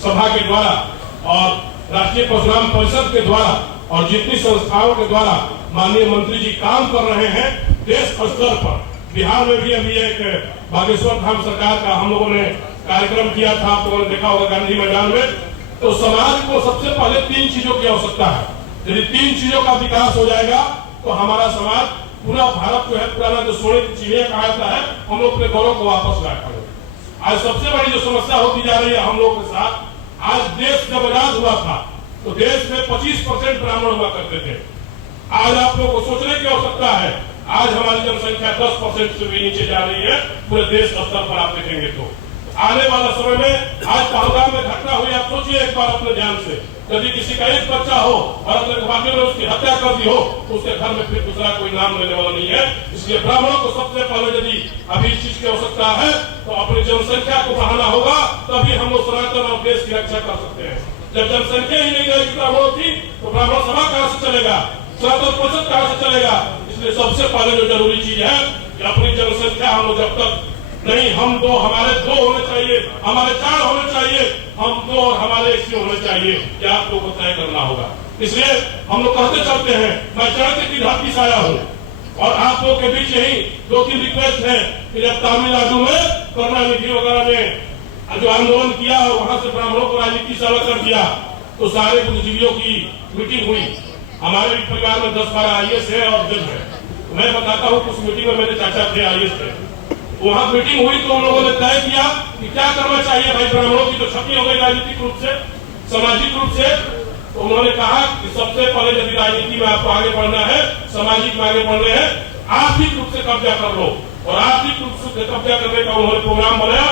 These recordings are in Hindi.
सभा के द्वारा और राष्ट्रीय परशुराम परिषद के द्वारा और जितनी संस्थाओं के द्वारा माननीय मंत्री जी काम कर रहे हैं देश स्तर पर। बिहार में भी अभी एक बागेश्वर धाम सरकार का हम लोगों ने कार्यक्रम किया था, आप लोगों ने देखा होगा गांधी मैदान में। तो समाज को सबसे पहले 3 चीजों की आवश्यकता है। यदि 3 चीजों का विकास हो जाएगा तो हमारा समाज पूरा भारत जो है पुराना जो सोने की चिड़िया कहा जाता है, हम लोग अपने गौरव को वापस ला पाएंगे। आज सबसे बड़ी जो समस्या होती जा रही है हम लोग के साथ, आज देश जब आजाद हुआ था तो देश में 25% ब्राह्मण हुआ करते थे। आज आप लोग को सोचने की आवश्यकता है, आज हमारी जनसंख्या 10% से भी नीचे जा रही है पूरे देश स्तर पर आप देखेंगे तो। आने वाला समय में आज पहलगाम में घटना हुई, आप सोचिए एक बार अपने ध्यान से, यदि किसी का एक बच्चा हो और अपने घाटी में उसकी हत्या कर दी हो तो उसके घर में फिर दूसरा कोई नाम लेने वाला नहीं है। इसलिए ब्राह्मणों को सबसे पहले यदि अभी इस चीज की आवश्यकता है तो अपनी जनसंख्या को बढ़ाना होगा, तभी हम लोग सनातन और देश की रक्षा कर सकते हैं। जब जनसंख्या ही नहीं रहेगी ब्राह्मणों की तो ब्राह्मण सभा कहाँ से चलेगा, सनातन परिषद कहाँ से चलेगा। इसलिए सबसे पहले जो जरूरी चीज है कि अपनी जनसंख्या हम जब तक नहीं, हम 2 हमारे 2 होने चाहिए, हमारे 4 होने चाहिए, हम 2 और हमारे 1 होने चाहिए, क्या आप लोग को तय करना होगा। इसलिए हम लोग कहते चलते हैं, मैं चढ़ते की धरती से आया हूँ और आप लोग के बीच यही 2-3 रिक्वेस्ट है कि जब तमिलनाडु में करुणानिधि वगैरह ने जो आंदोलन किया और वहां से ब्राह्मणों को राजनीति से अलग कर दिया तो सारे बुद्धिजीवियों की मीटिंग हुई। हमारे परिवार में 10-12 IAS है और जज है। मैं बताता हूँ, उस मीटिंग में मेरे चाचा थे IAS थे। वहां मीटिंग हुई तो उन लोगों ने तय किया कि क्या करना चाहिए। भाई ब्राह्मणों की तो क्षति हो गई राजनीतिक रूप से, सामाजिक रूप से। तो उन्होंने कहा कि सबसे पहले यदि राजनीति में आपको आगे बढ़ना है, सामाजिक में आगे बढ़ने हैं, आर्थिक रूप से कब्जा कर लो। और आर्थिक रूप से कब्जा करने का उन्होंने प्रोग्राम बनाया।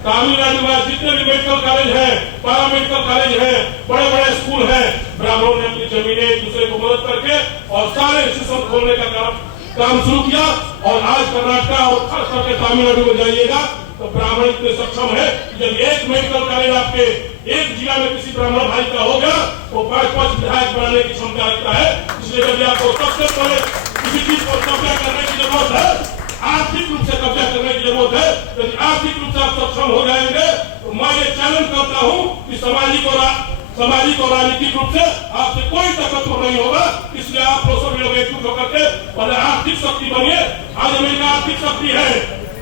तमिलनाडु में जितने भी मेडिकल कॉलेज है, पैरा मेडिकल कॉलेज है, बड़े बड़े स्कूल है, ब्राह्मणों ने अपनी जमीनें एक दूसरे को मदद करके और सारे इंस्टीट्यूशन खोलने का काम शुरू किया। और आज कर्नाटक और खास करके तमिलनाडु में जाइएगा तो ब्राह्मण इतने सक्षम है कि जब एक मेडिकल कॉलेज आपके एक जिला में किसी ब्राह्मण भाई का हो गया तो 5-5 विधायक बनाने की क्षमता रखता है। इसलिए यदि आपको सबसे पहले किसी चीज पर कब्जा करने की जरूरत है, आर्थिक रूप से कब्जा करने की जरूरत है, यदि आर्थिक रूप से आप सक्षम हो जाएंगे तो मैं ये चैलेंज करता हूँ कि सामाजिक और राजनीतिक रूप से आपसे कोई ताकतवर नहीं होगा। इसलिए आप लोग सभी लोग एकजुट होकर के पहले आर्थिक शक्ति बनिए। आज अमेरिका आर्थिक शक्ति है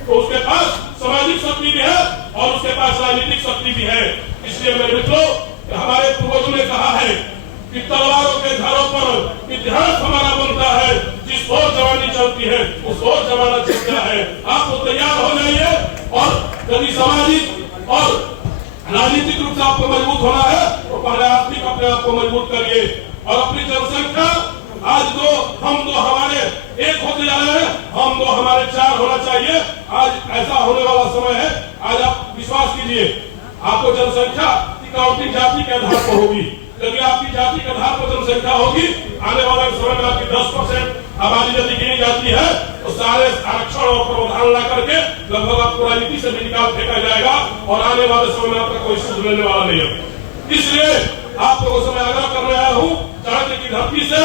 तो उसके पास सामाजिक शक्ति भी है और उसके पास राजनीतिक शक्ति भी है। इसलिए मेरे मित्रों, हमारे पूर्वजों ने कहा है कि तलवारों के धारों पर इतिहास हमारा बनता है, जिस ओर जवानी चलती है उस ओर जमाना चलता है। आप तो तैयार हो जाइए और यदि सामाजिक और राजनीतिक रूप से आपको मजबूत होना है तो पहले आर्थिक अपने आप को मजबूत करिए। और अपनी जनसंख्या आज हम दो हमारे 1 होते जा रहे हैं, हम 2 हमारे 4 होना चाहिए। आज ऐसा होने वाला समय है। आज आप विश्वास कीजिए, आपको जनसंख्या की काउंटिंग जाति के आधार पर होगी। यदि आपकी जाति के आधार पर जनसंख्या होगी, आने वाले समय में आपकी 10% आबादी यदि गिनी जाती है तो सारे आरक्षण और प्रावधान ला करके लगभग आपको राजनीति से भी निकाल फेंका जाएगा और आने वाले समय में आपका कोई सुध लेने वाला नहीं है। इसलिए आप लोगों से मैं आग्रह करने आया हूँ चढ़ते की धरती से,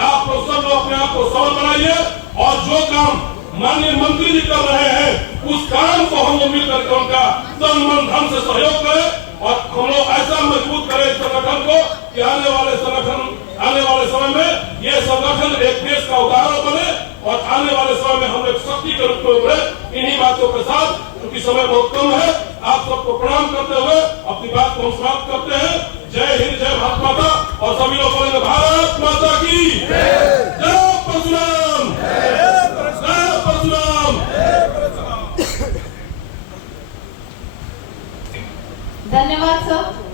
आप लोग सब लोग अपने आप को सबल बनाइए और जो काम माननीय मंत्री जी कर रहे हैं उस काम को हम लोग मिलकर उनका तन मन धन से सहयोग करें और हम लोग ऐसा मजबूत करें इस संगठन को कि आने वाले समय में ये संगठन एक देश का उदाहरण बने और आने वाले समय में हम एक शक्ति के रूप में उभरे। इन्हीं बातों के साथ, क्योंकि समय बहुत कम है, आप सबको प्रणाम करते हुए अपनी बात को हम समाप्त करते हैं। जय हिंद, जय भारत माता। और सभी लोग बोलेंगे भारत माता की जय। परशुराम, जय परशुराम। धन्यवाद सर।